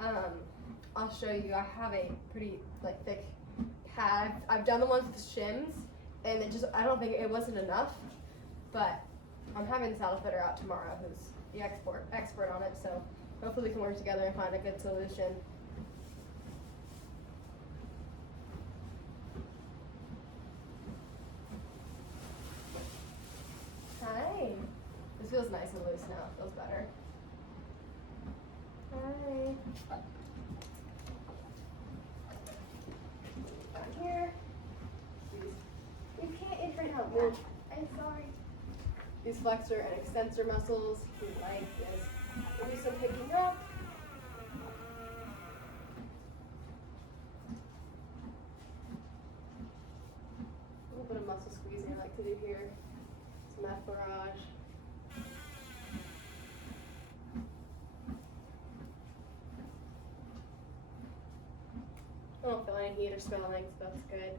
I'll show you, I have a pretty like thick pad. I've done the ones with shims, and it just, I don't think it wasn't enough, but I'm having the saddle fitter out tomorrow who's the expert on it, so hopefully we can work together and find a good solution. Hi. This feels nice and loose now, it feels better. Hi. Down here. You can't infront out, move. I'm sorry. These flexor and extensor muscles, we like this. We'll do some picking up. A little bit of muscle squeezing I like to do here. Some effleurage. I don't feel any heat or swelling, so that's good.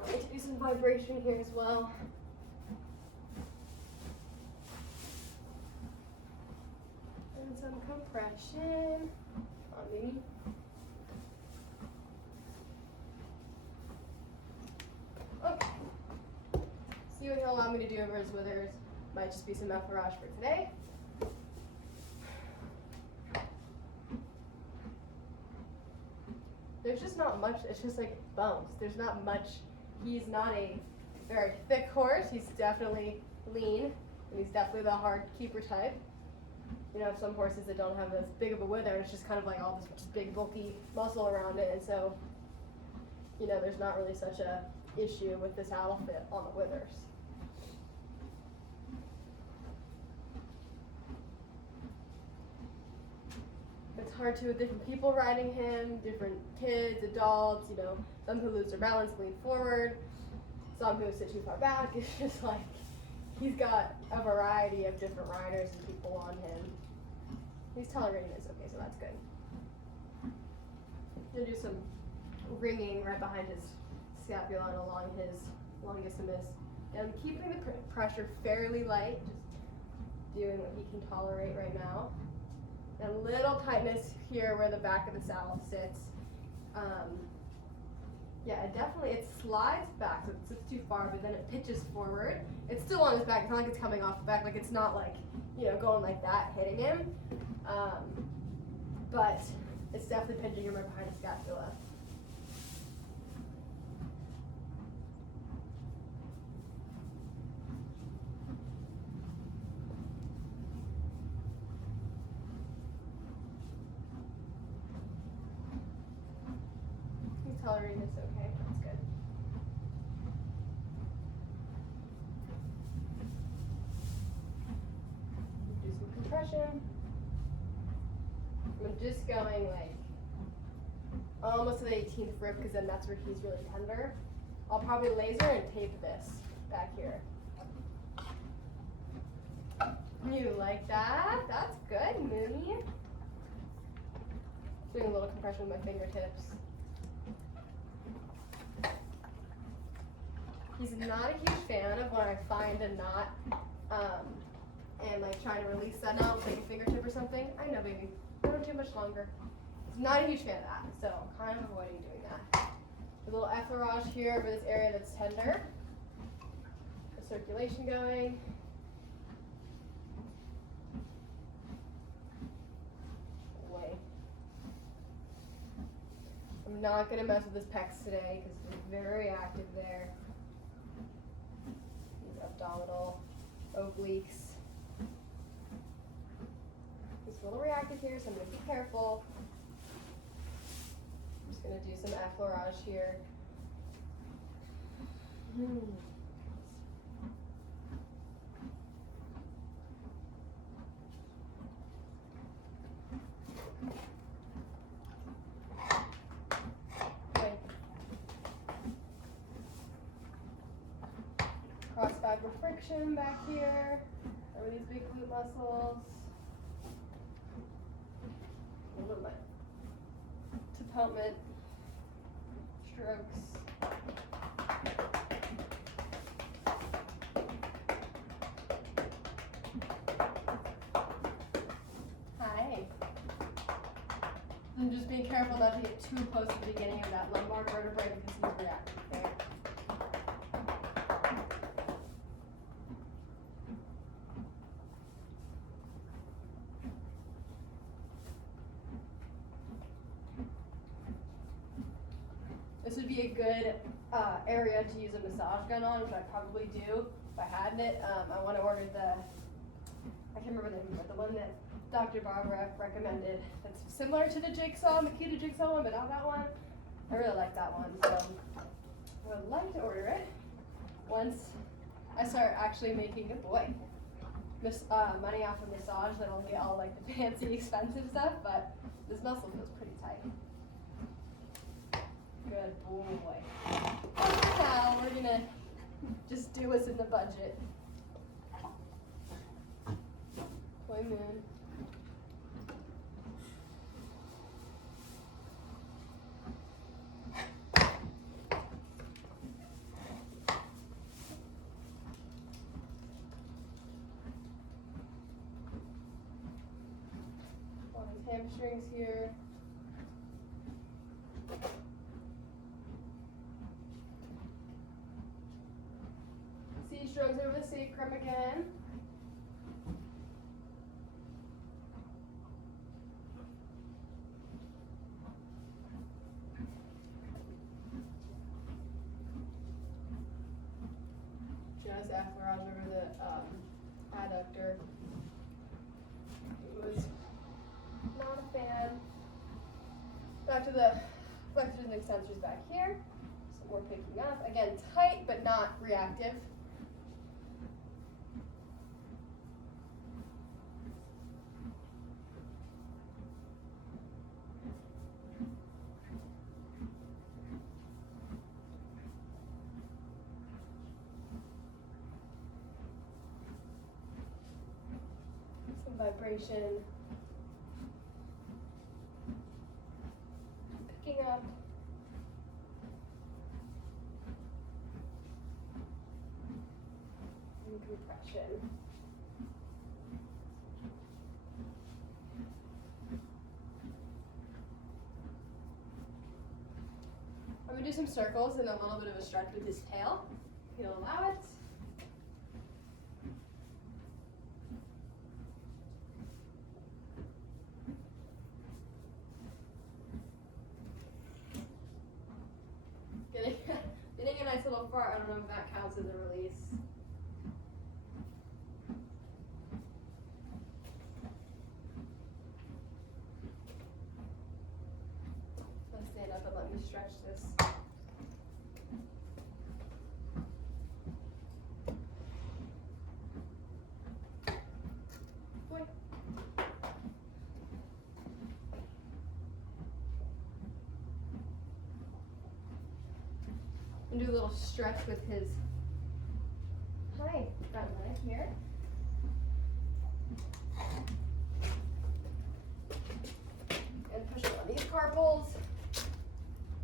I'm going to do some vibration here as well. And some compression on the knee. Okay. See what he'll allow me to do over his withers. Might just be some effleurage for today. There's just not much, it's just like bones. There's not much, he's not a very thick horse. He's definitely lean, and he's definitely the hard keeper type. You know, some horses that don't have as big of a wither, it's just kind of like all this just big bulky muscle around it, and so, you know, there's not really such a issue with this outfit on the withers. It's hard too with different people riding him, different kids, adults, you know, some who lose their balance, lean forward, some who sit too far back. It's just like, he's got a variety of different riders and people on him. He's tolerating this okay, so that's good. Gonna do some ringing right behind his scapula and along his longissimus. And I'm keeping the pressure fairly light, just doing what he can tolerate right now. And a little tightness here where the back of the saddle sits. Yeah, it slides back, so it sits too far, but then it pitches forward. It's still on his back. It's not like it's coming off the back. Like, it's not like, you know, going like that, hitting him. But it's definitely pinching him right behind his scapula. He's tolerating this okay. That's good. Do some compression. I'm just going like almost to the 18th rib because then that's where he's really tender. I'll probably laser and tape this back here. You like that? That's good, Mooney. Doing a little compression with my fingertips. He's not a huge fan of when I find a knot and like trying to release that knot with like a fingertip or something. I know, baby. Don't too much longer. He's not a huge fan of that, so I'm kind of avoiding doing that. A little effleurage here over this area that's tender. The circulation going. Away. I'm not going to mess with his pecs today because he's very active there. His abdominal, obliques. He's a little reactive here, so I'm going to be careful. I'm just going to do some effleurage here. Okay. Cross fiber friction back here over these big glute muscles. A little bit development, strokes. Hi. I'm just being careful not to get too close to the beginning of that lumbar vertebrae because he's reactive there. This would be a good area to use a massage gun on, which I probably do if I had it. I want to order I can't remember the name, but the one that Dr. Barbara recommended that's similar to the jigsaw, the Makita jigsaw one, but not that one. I really like that one, so I would like to order it once I start actually making money off of massage. Then I'll get all like the fancy, expensive stuff, but this muscle feels pretty tight. Good boy. For now, we're gonna just do what's in the budget. Boy moon. All these hamstrings here. Strokes over the sacrum again. noticed atherosclerosis over the adductor. It was not a fan. Back to the flexors and extensors back here. So more picking up. Again, tight but not reactive. Some vibration. Picking up. And compression. I'm going to do some circles and a little bit of a stretch with his tail. If you'll allow it. Getting a nice little fart, I don't know if that counts as a release. Let's stand up and let me stretch this. Boy. And do a little stretch with his front leg here. And push on these carpals.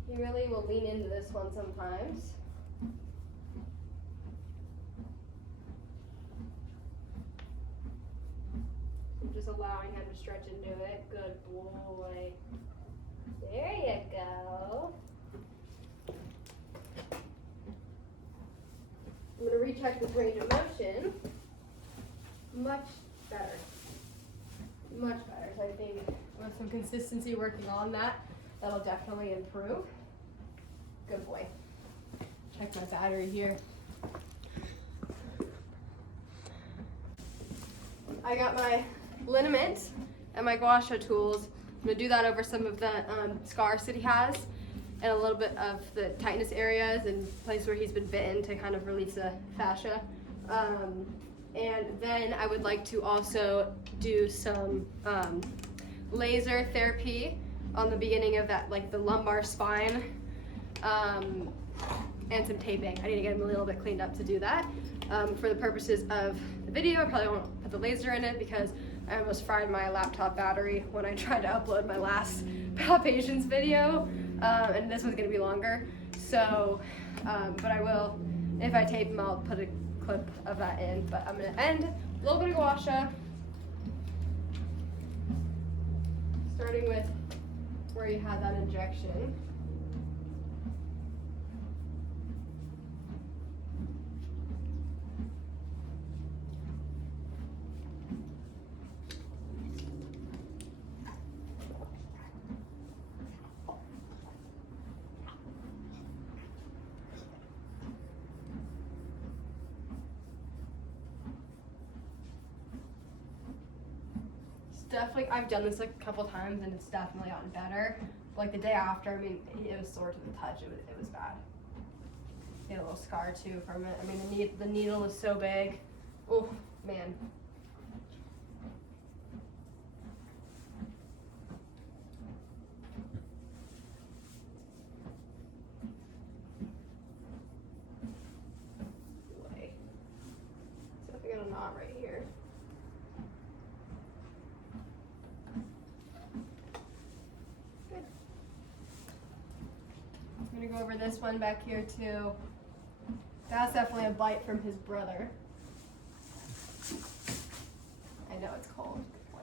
He really will lean into this one sometimes. I'm just allowing him to stretch into it. Good boy. There you go. I'm going to recheck this range of motion. Much better. Much better. So I think with some consistency working on that, that'll definitely improve. Good boy. Check my battery here. I got my liniment and my gua sha tools. I'm going to do that over some of the scars that he has, and a little bit of the tightness areas and places where he's been bitten to kind of release the fascia. And then I would like to also do some laser therapy on the beginning of that, like the lumbar spine, and some taping. I need to get him a little bit cleaned up to do that. For the purposes of the video, I probably won't put the laser in it because I almost fried my laptop battery when I tried to upload my last palpations video. And this one's gonna be longer. So, but I will, if I tape him, I'll put a clip of that in. But I'm gonna end a little bit of gua sha, starting with where you had that injection. Definitely, I've done this a couple times and it's definitely gotten better. But like the day after, I mean, it was sore to the touch. It was bad. He had a little scar too from it. I mean, the needle is so big. Oh man. Boy. So if I got a knot right here. I'm gonna go over this one back here too. That's definitely a bite from his brother. I know it's cold. Good boy.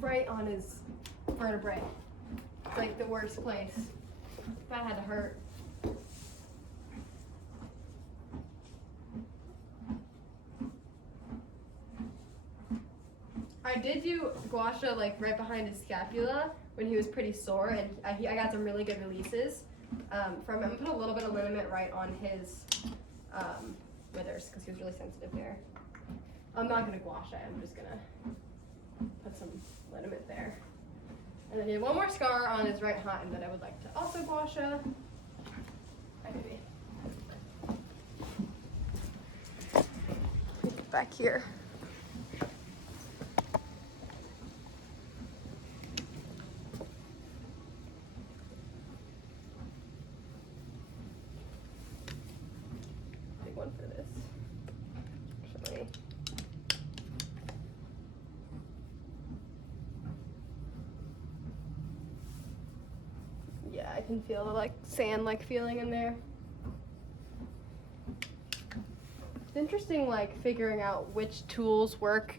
right on his vertebrae. It's like the worst place. That had to hurt. I did do gua sha like right behind his scapula when he was pretty sore, and I got some really good releases from him. Put a little bit of liniment right on his withers because he was really sensitive there. I'm not gonna gua sha. I'm just gonna put some liniment there. And then he had one more scar on his right hind that I would like to also gua sha. Hi, baby. Get back here. Big one for this. Actually. Yeah, I can feel the like sand-like feeling in there. It's interesting like figuring out which tools work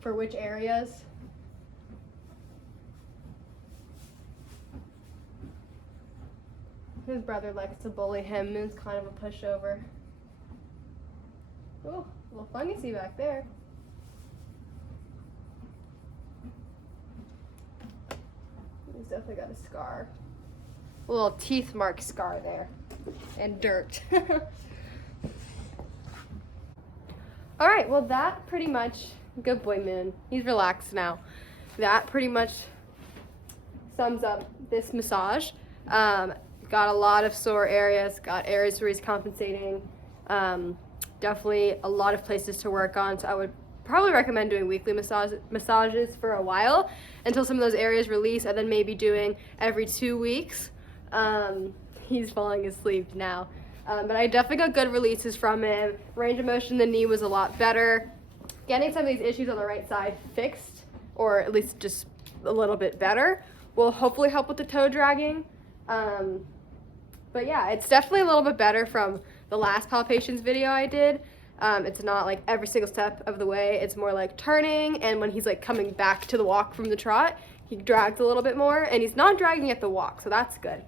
for which areas. His brother likes to bully him and it's kind of a pushover. Oh, a little fungus back there. He's definitely got a scar. A little teeth mark scar there. And dirt. All right, well that pretty much, good boy Moon. He's relaxed now. That pretty much sums up this massage. Got a lot of sore areas, got areas where he's compensating. Definitely a lot of places to work on, so I would probably recommend doing weekly massages for a while until some of those areas release, and then maybe doing every 2 weeks. He's falling asleep now. But I definitely got good releases from him. Range of motion in the knee was a lot better. Getting some of these issues on the right side fixed, or at least just a little bit better, will hopefully help with the toe dragging. But yeah, it's definitely a little bit better from the last palpations video I did. It's not like every single step of the way. It's more like turning, and when he's like coming back to the walk from the trot, he drags a little bit more, and he's not dragging at the walk, so that's good.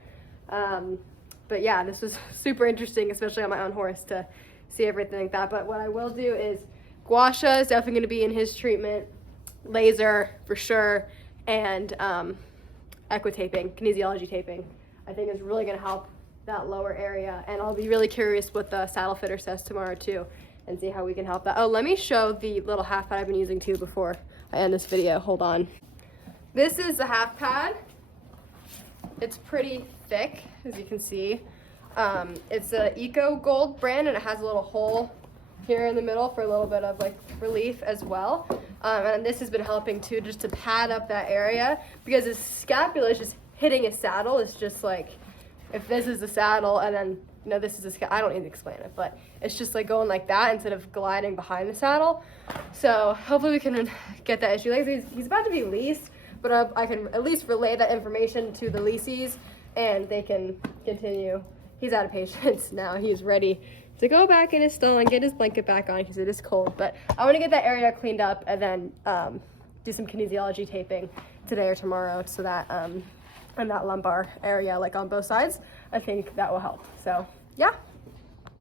But yeah, this was super interesting, especially on my own horse, to see everything like that. But what I will do is gua sha is definitely going to be in his treatment, laser for sure, and equitaping, kinesiology taping, I think is really going to help that lower area. And I'll be really curious what the saddle fitter says tomorrow too, and see how we can help that. Oh, let me show the little half pad I've been using too before I end this video. Hold on. This is the half pad. It's pretty thick, as you can see. It's a Eco Gold brand, and it has a little hole here in the middle for a little bit of like relief as well. And this has been helping too, just to pad up that area, because his scapula is just hitting his saddle. It's just like, if this is the saddle and then, you know, this is the I don't need to explain it, but it's just like going like that instead of gliding behind the saddle. So hopefully we can get that issue. Like he's about to be leased, but I can at least relay that information to the leasees, and they can continue. He's out of patience now. He's ready to go back in his stall and get his blanket back on because it is cold. But I want to get that area cleaned up and then do some kinesiology taping today or tomorrow, so that in that lumbar area, like on both sides, I think that will help. So yeah.